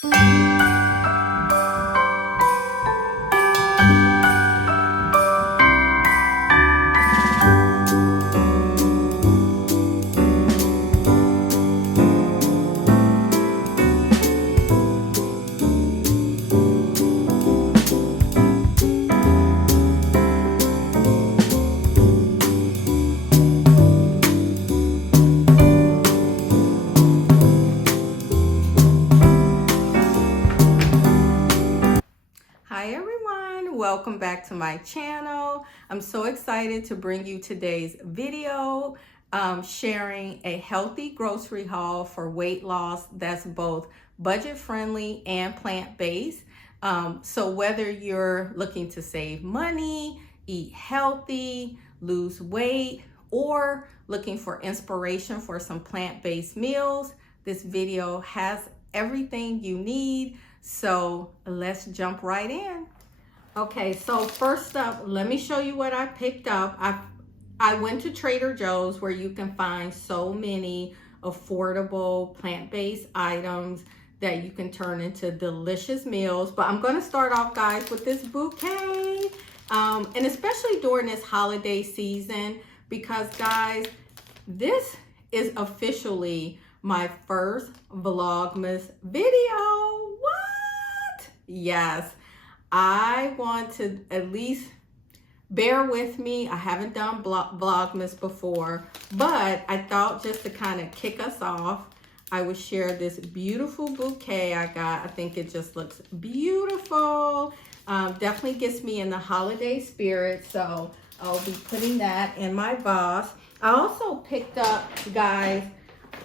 Hi everyone, welcome back to my channel. I'm so excited to bring you today's video sharing a healthy grocery haul for weight loss that's both budget friendly and plant-based. So whether you're looking to save money, eat healthy, lose weight, or looking for inspiration for some plant-based meals, this video has everything you need. So let's jump right in. Okay, so first up, let me show you what I picked up. I went to Trader Joe's, where you can find so many affordable plant-based items that you can turn into delicious meals. But I'm going to start off, guys, with this bouquet. And especially during this holiday season, because guys, this is officially my first Vlogmas video. What? Yes, I want to at least bear with me. I haven't done Vlogmas before, but I thought just to kind of kick us off, I would share this beautiful bouquet I got. I think it just looks beautiful. Definitely gets me in the holiday spirit, so I'll be putting that in my vase. I also picked up, guys,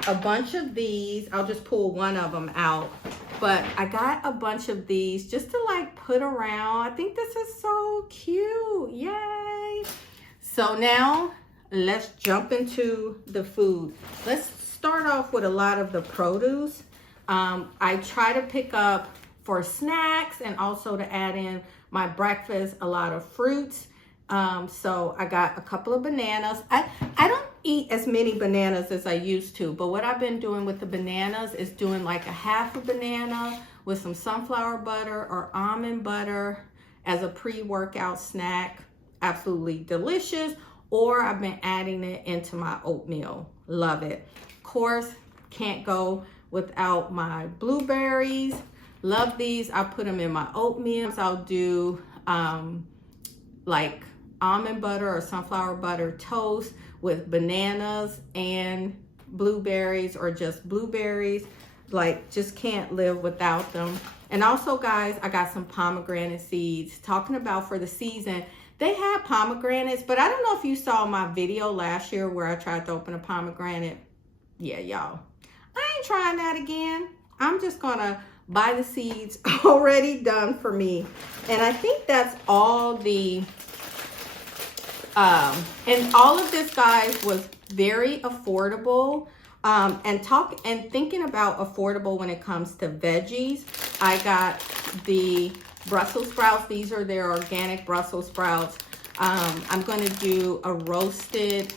a bunch of these. I'll just pull one of them out, but I got a bunch of these just to like put around. I think this is so cute. Yay. So now let's jump into the food. Let's start off with a lot of the produce. I try to pick up for snacks and also to add in my breakfast a lot of fruits. So I got a couple of bananas. I don't eat as many bananas as I used to, but what I've been doing with the bananas is doing like a half a banana with some sunflower butter or almond butter as a pre-workout snack. Absolutely delicious. Or I've been adding it into my oatmeal. Love it. Of course, can't go without my blueberries. Love these. I put them in my oatmeal. So I'll do like almond butter or sunflower butter toast with bananas and blueberries, or just blueberries. Like, just can't live without them. And also, guys, I got some pomegranate seeds. Talking about for the season, they had pomegranates, but I don't know if you saw my video last year where I tried to open a pomegranate. Yeah, y'all, I ain't trying that again. I'm just gonna buy the seeds already done for me. And I think that's all the and all of this, guys, was very affordable. And thinking about affordable when it comes to veggies, I got the Brussels sprouts. These are their organic Brussels sprouts. I'm going to do a roasted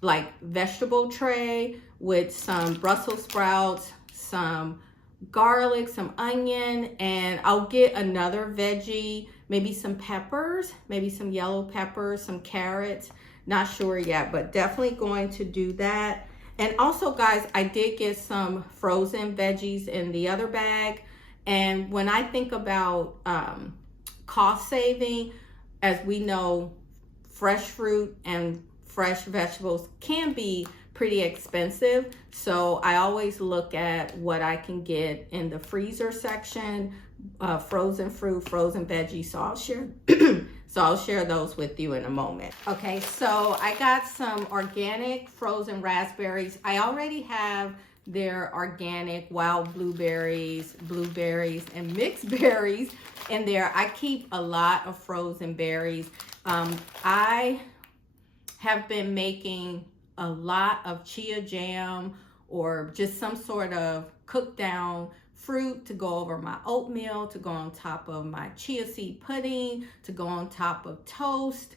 like vegetable tray with some Brussels sprouts, some garlic, some onion, and I'll get another veggie, maybe some peppers, maybe some yellow peppers, some carrots. Not sure yet, but definitely going to do that. And also, guys, I did get some frozen veggies in the other bag. And when I think about cost saving, as we know, fresh fruit and fresh vegetables can be pretty expensive. So I always look at what I can get in the freezer section, frozen fruit, frozen veggies. So I'll share so I'll share those with you in a moment. Okay, so I got some organic frozen raspberries. I already have their organic wild blueberries, and mixed berries in there. I keep a lot of frozen berries. I have been making a lot of chia jam or just some sort of cooked down fruit to go over my oatmeal, to go on top of my chia seed pudding, to go on top of toast.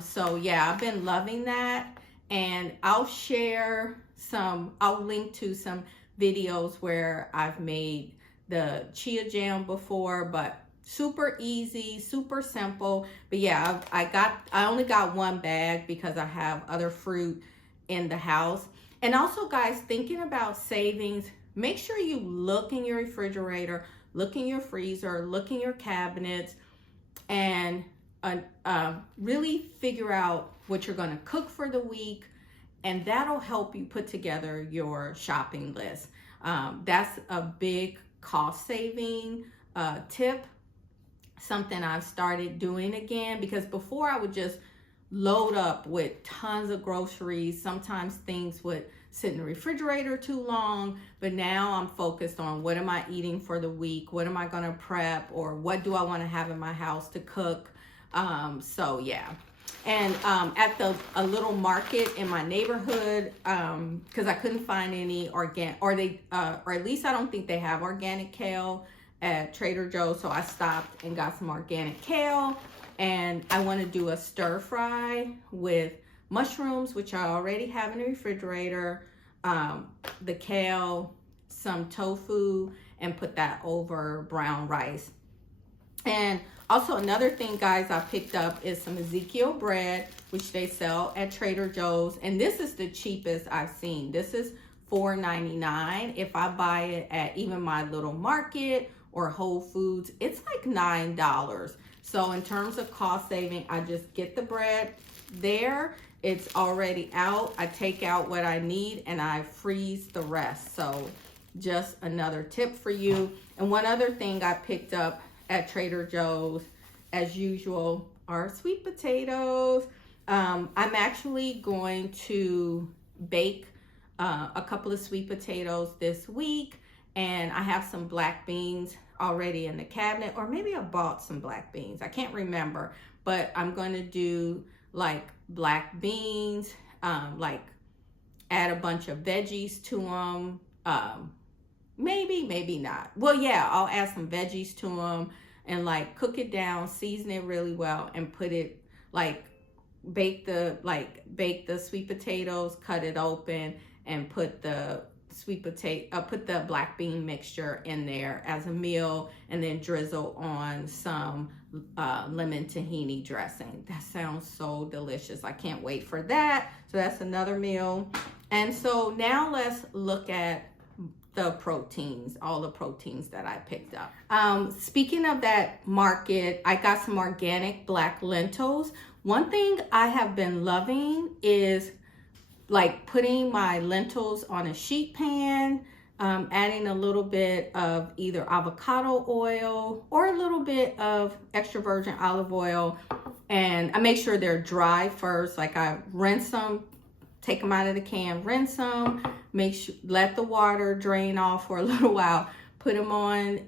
So yeah, I've been loving that. And I'll share I'll link to some videos where I've made the chia jam before, but super easy, super simple. But yeah, I only got one bag because I have other fruit in the house. And also, guys, thinking about savings, make sure you look in your refrigerator, look in your freezer, look in your cabinets, and really figure out what you're going to cook for the week, and that'll help you put together your shopping list. That's a big cost saving tip, something I've started doing again, because before I would just load up with tons of groceries. Sometimes things would sit in the refrigerator too long, but now I'm focused on what am I eating for the week, what am I going to prep, or what do I want to have in my house to cook. So yeah. And at a little market in my neighborhood, because I couldn't find any organic, or at least I don't think they have organic kale at Trader Joe's, so I stopped and got some organic kale. And I want to do a stir fry with mushrooms, which I already have in the refrigerator, the kale, some tofu, and put that over brown rice. And also another thing, guys, I picked up is some Ezekiel bread, which they sell at Trader Joe's. And this is the cheapest I've seen. This is $4.99. If I buy it at even my little market or Whole Foods, it's like $9. So in terms of cost saving, I just get the bread there. It's already out. I take out what I need and I freeze the rest. So just another tip for you. And one other thing I picked up at Trader Joe's, as usual, are sweet potatoes. I'm actually going to bake a couple of sweet potatoes this week, and I have some black beans already in the cabinet, or maybe I bought some black beans. I can't remember, but I'm going to do like black beans, like add a bunch of veggies to them. Maybe not. Well, yeah, I'll add some veggies to them and like cook it down, season it really well, and put it like bake the sweet potatoes, cut it open, and put the put the black bean mixture in there as a meal, and then drizzle on some lemon tahini dressing. That sounds so delicious. I can't wait for that. So that's another meal. And so now let's look at the proteins, all the proteins that I picked up. Speaking of that market, I got some organic black lentils. One thing I have been loving is like putting my lentils on a sheet pan, adding a little bit of either avocado oil or a little bit of extra virgin olive oil. And I make sure they're dry first. Like I rinse them, take them out of the can, rinse them, let the water drain off for a little while, put them on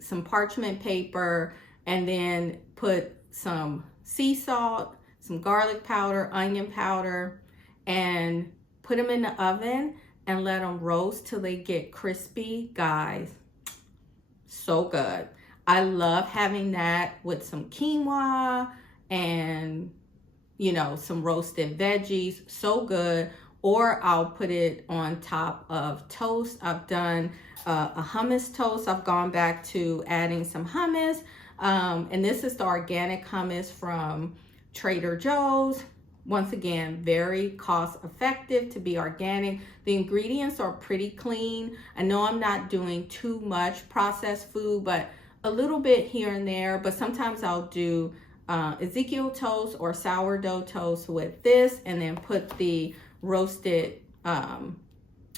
some parchment paper, and then put some sea salt, some garlic powder, onion powder, and put them in the oven and let them roast till they get crispy. Guys, so good. I love having that with some quinoa and, you know, some roasted veggies. So good. Or I'll put it on top of toast. I've done a hummus toast. I've gone back to adding some hummus. And this is the organic hummus from Trader Joe's. Once again, very cost effective to be organic. The ingredients are pretty clean. I know I'm not doing too much processed food, but a little bit here and there. But sometimes I'll do Ezekiel toast or sourdough toast with this, and then put the roasted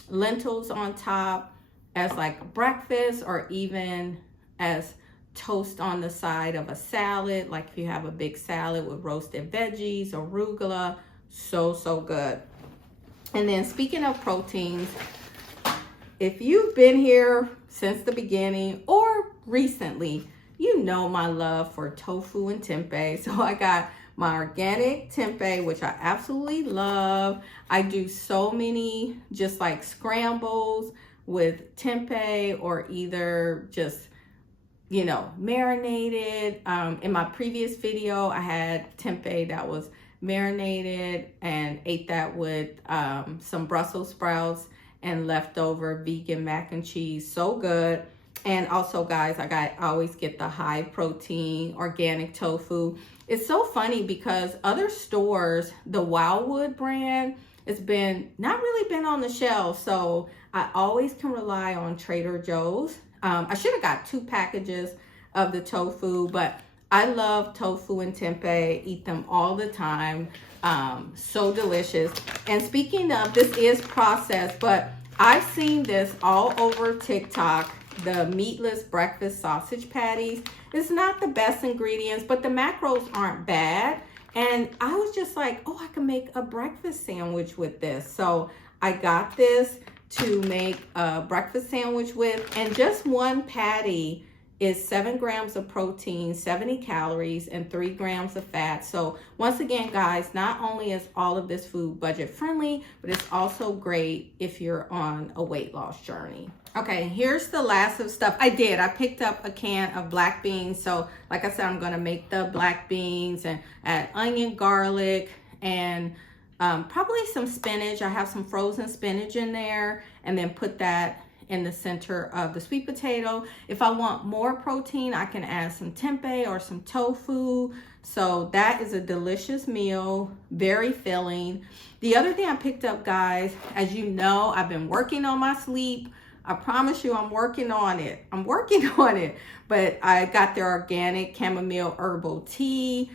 lentils on top as like breakfast, or even as toast on the side of a salad, like if you have a big salad with roasted veggies, arugula. So good. And then speaking of proteins, if you've been here since the beginning or recently, you know my love for tofu and tempeh. So I got my organic tempeh, which I absolutely love. I do so many just like scrambles with tempeh, or either just, you know, marinated. In my previous video, I had tempeh that was marinated and ate that with some Brussels sprouts and leftover vegan mac and cheese. So good. And also, guys, I always get the high protein organic tofu. It's so funny because other stores, the Wildwood brand, it's not really been on the shelf. So I always can rely on Trader Joe's. I should have got 2 packages of the tofu, but I love tofu and tempeh, eat them all the time. So delicious. And speaking of, this is processed, but I've seen this all over TikTok, the meatless breakfast sausage patties. It's not the best ingredients, but the macros aren't bad. And I was just like, oh, I can make a breakfast sandwich with this. So I got this to make a breakfast sandwich with, and just one patty is 7 grams of protein, 70 calories, and 3 grams of fat. So once again, guys, not only is all of this food budget friendly, but it's also great if you're on a weight loss journey. Okay, here's the last of stuff. I picked up a can of black beans. So like I said, I'm gonna make the black beans and add onion, garlic, and probably some spinach. I have some frozen spinach in there, and then put that in the center of the sweet potato. If I want more protein, I can add some tempeh or some tofu. So that is a delicious meal, very filling. The other thing I picked up, guys, as you know, I've been working on my sleep. I promise you I'm working on it. But I got their organic chamomile herbal tea.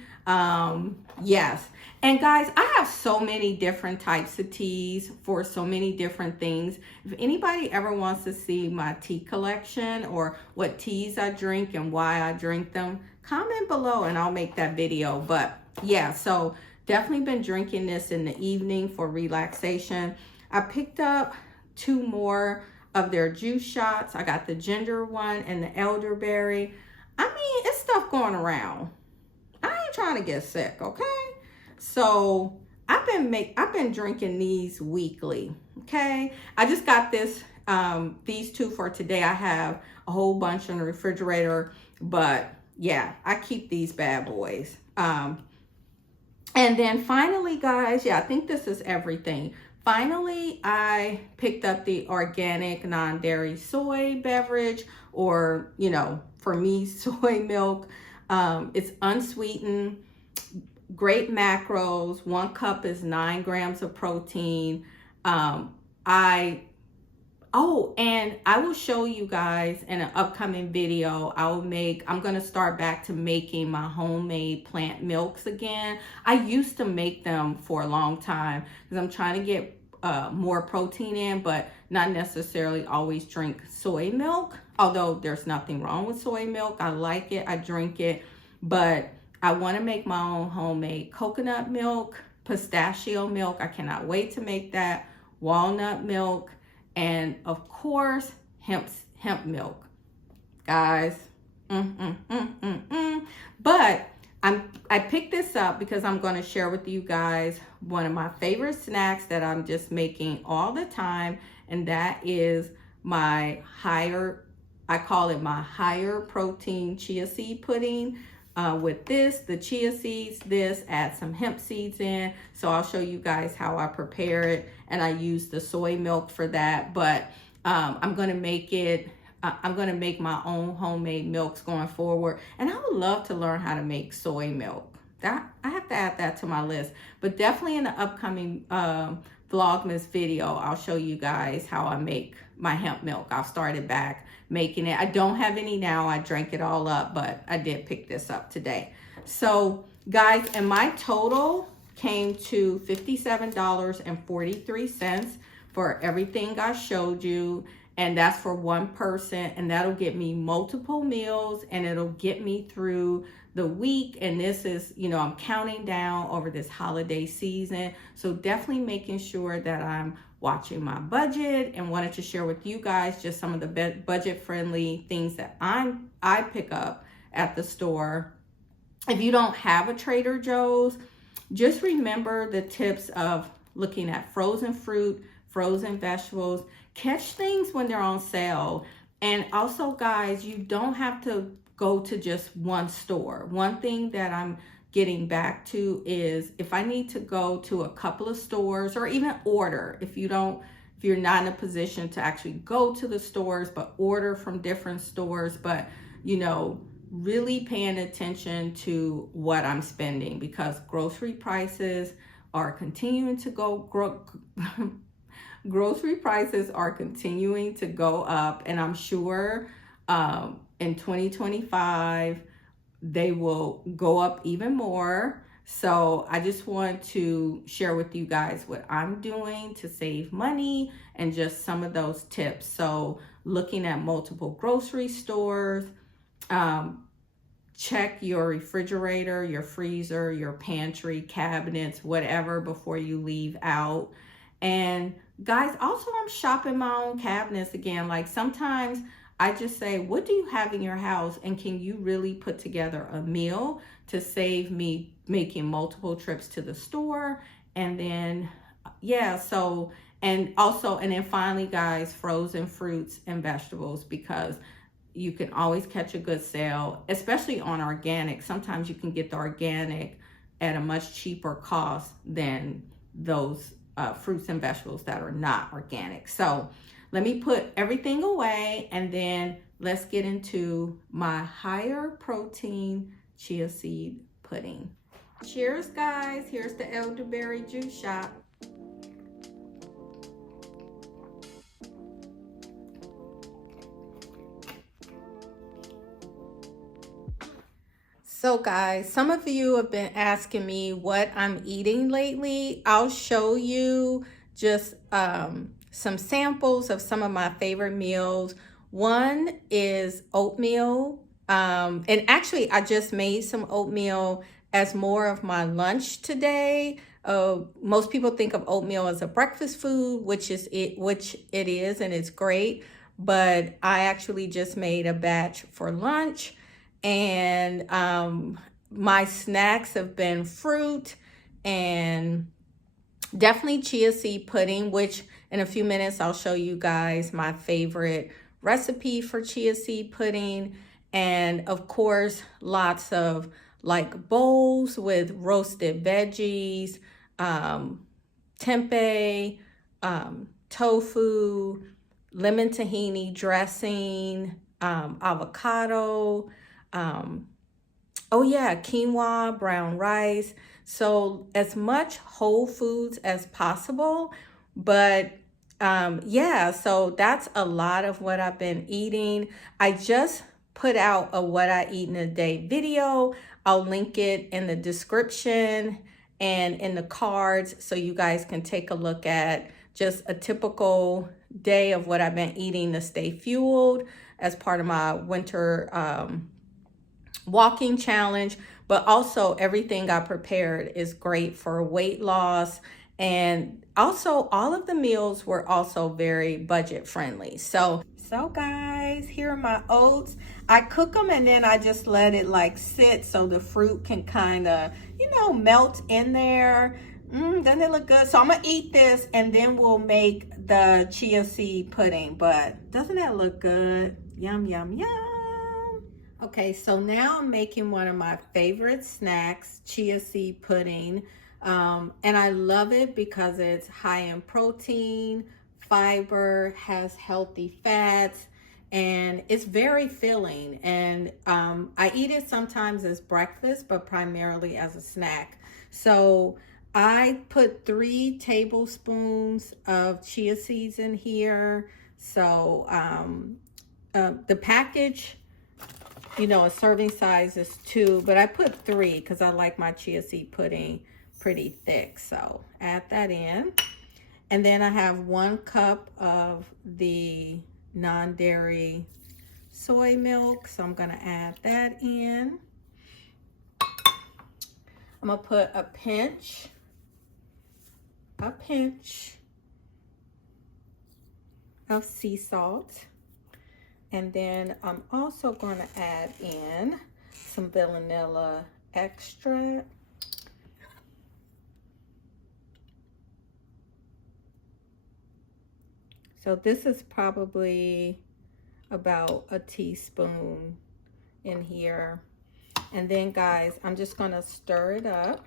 Yes. And guys, I have so many different types of teas for so many different things. If anybody ever wants to see my tea collection or what teas I drink and why I drink them, comment below and I'll make that video. But yeah, so definitely been drinking this in the evening for relaxation. I picked up 2 more of their juice shots. I got the ginger one and the elderberry. I mean, it's stuff going around. I ain't trying to get sick, okay? So I've been drinking these weekly, okay? I just got these 2 for today. I have a whole bunch in the refrigerator, but yeah, I keep these bad boys. And then finally, guys, yeah, I think this is everything. Finally, I picked up the organic non-dairy soy beverage, or, you know, for me, soy milk. It's unsweetened. Great macros. 1 cup is 9 grams of protein. And I will show you guys in an upcoming video. I'm going to start back to making my homemade plant milks again. I used to make them for a long time because I'm trying to get more protein in, but not necessarily always drink soy milk. Although there's nothing wrong with soy milk. I like it. I drink it. But I want to make my own homemade coconut milk, pistachio milk. I cannot wait to make that. Walnut milk, and of course, hemp milk. Guys, But I picked this up because I'm going to share with you guys one of my favorite snacks that I'm just making all the time, and that is I call it my higher protein chia seed pudding. With the chia seeds, add some hemp seeds in. So I'll show you guys how I prepare it, and I use the soy milk for that. But I'm gonna make my own homemade milks going forward, and I would love to learn how to make soy milk. I have to add that to my list. But definitely in the upcoming Vlogmas video, I'll show you guys how I make my hemp milk. I've started back making it. I don't have any now. I drank it all up, but I did pick this up today. So guys, and my total came to $57.43 for everything I showed you. And that's for one person, and that'll get me multiple meals, and it'll get me through the week. And this is, you know, I'm counting down over this holiday season. So definitely making sure that I'm watching my budget, and wanted to share with you guys just some of the budget-friendly things that I pick up at the store. If you don't have a Trader Joe's, just remember the tips of looking at frozen fruit, frozen vegetables. Catch things when they're on sale. And also, guys, you don't have to go to just one store. One thing that I'm getting back to is if I need to go to a couple of stores, or even order, if you if you're not in a position to actually go to the stores, but order from different stores, but you know, really paying attention to what I'm spending, because grocery prices are continuing to grocery prices are continuing to go up, and I'm sure in 2025 they will go up even more. So I just want to share with you guys what I'm doing to save money and just some of those tips. So looking at multiple grocery stores, check your refrigerator, your freezer, your pantry, cabinets, whatever, before you leave out. And guys, also I'm shopping my own cabinets again. Like sometimes I just say, what do you have in your house? And can you really put together a meal to save me making multiple trips to the store? And then, yeah, so, and then finally, guys, frozen fruits and vegetables, because you can always catch a good sale, especially on organic. Sometimes you can get the organic at a much cheaper cost than those fruits and vegetables that are not organic. So let me put everything away, and then let's get into my higher protein chia seed pudding. Cheers, guys. Here's the elderberry juice shot. So guys, some of you have been asking me what I'm eating lately. I'll show you just some samples of some of my favorite meals. One is oatmeal. And actually, I just made some oatmeal as more of my lunch today. Most people think of oatmeal as a breakfast food, which it is, and it's great. But I actually just made a batch for lunch. And my snacks have been fruit and definitely chia seed pudding, which in a few minutes I'll show you guys my favorite recipe for chia seed pudding. And of course, lots of like bowls with roasted veggies, tempeh, tofu, lemon tahini dressing, avocado, quinoa, brown rice. So as much whole foods as possible. But so that's a lot of what I've been eating. I just put out a what I eat in a day video. I'll link it in the description and in the cards so you guys can take a look at just a typical day of what I've been eating to stay fueled as part of my winter walking challenge. But also everything I prepared is great for weight loss. And also all of the meals were also very budget friendly. So guys, here are my oats. I cook them and then I just let it like sit so the fruit can kind of, melt in there. Doesn't it look good? So I'm gonna eat this and then we'll make the chia seed pudding. But doesn't that look good? Yum, yum, yum. Okay, so now I'm making one of my favorite snacks, chia seed pudding. And I love it because it's high in protein, fiber, has healthy fats, and it's very filling. And I eat it sometimes as breakfast, but primarily as a snack. So I put 3 tablespoons of chia seeds in here. So the package, a serving size is 2, but I put 3 because I like my chia seed pudding pretty thick. So add that in. And then I have 1 cup of the non-dairy soy milk. So I'm gonna add that in. I'm gonna put a pinch of sea salt. And then I'm also going to add in some vanilla extract. So this is probably about a teaspoon in here. And then guys, I'm just going to stir it up.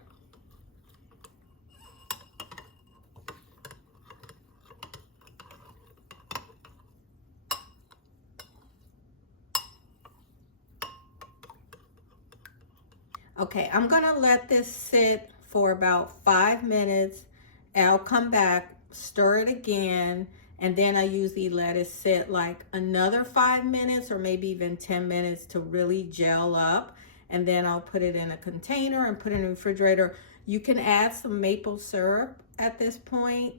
Okay, I'm gonna let this sit for about 5 minutes. And I'll come back, stir it again, and then I usually let it sit like another 5 minutes or maybe even 10 minutes to really gel up. And then I'll put it in a container and put it in the refrigerator. You can add some maple syrup at this point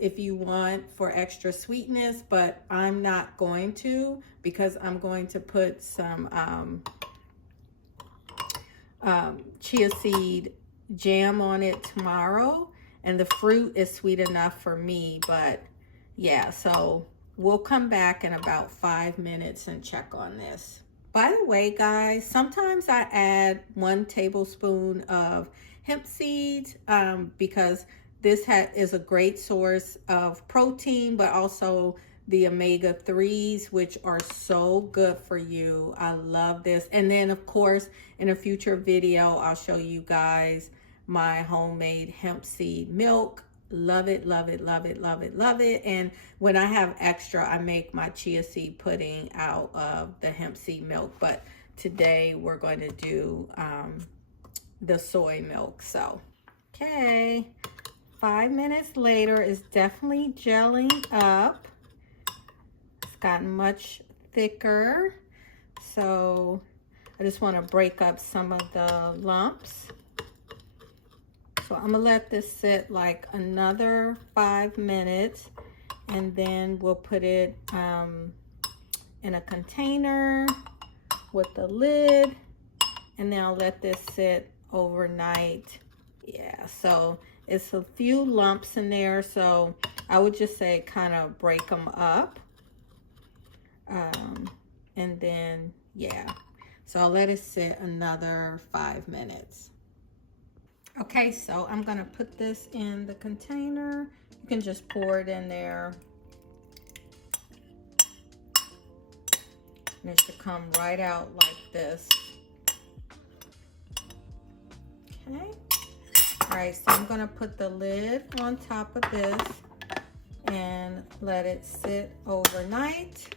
if you want for extra sweetness, but I'm not going to because I'm going to put some chia seed jam on it tomorrow, and the fruit is sweet enough for me. But yeah, so we'll come back in about 5 minutes and check on this. By the way, guys, sometimes I add 1 tablespoon of hemp seeds because this is a great source of protein, but also the omega-3s, which are so good for you. I love this. And then, of course, in a future video, I'll show you guys my homemade hemp seed milk. Love it, love it, love it, love it, love it. And when I have extra, I make my chia seed pudding out of the hemp seed milk. But today we're going to do the soy milk. So, okay, 5 minutes later, it's definitely gelling up. It's gotten much thicker. So I just want to break up some of the lumps. So I'm gonna let this sit like another 5 minutes, and then we'll put it in a container with the lid, and then I'll let this sit overnight. Yeah, so it's a few lumps in there, so I would just say kind of break them up. And then, yeah, so I'll let it sit another 5 minutes. Okay, so I'm gonna put this in the container. You can just pour it in there. And it should come right out like this. Okay. All right, so I'm gonna put the lid on top of this and let it sit overnight.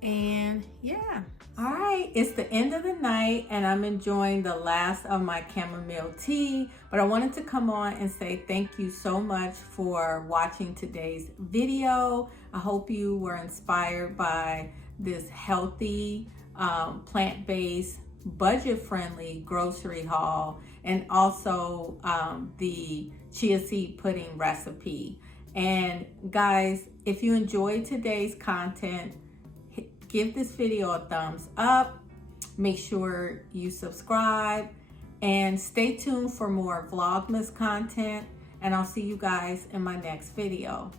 And yeah. All right, it's the end of the night and I'm enjoying the last of my chamomile tea, but I wanted to come on and say thank you so much for watching today's video. I hope you were inspired by this healthy, plant-based, budget-friendly grocery haul, and also the chia seed pudding recipe. And guys, if you enjoyed today's content, give this video a thumbs up. Make sure you subscribe and stay tuned for more Vlogmas content. And I'll see you guys in my next video.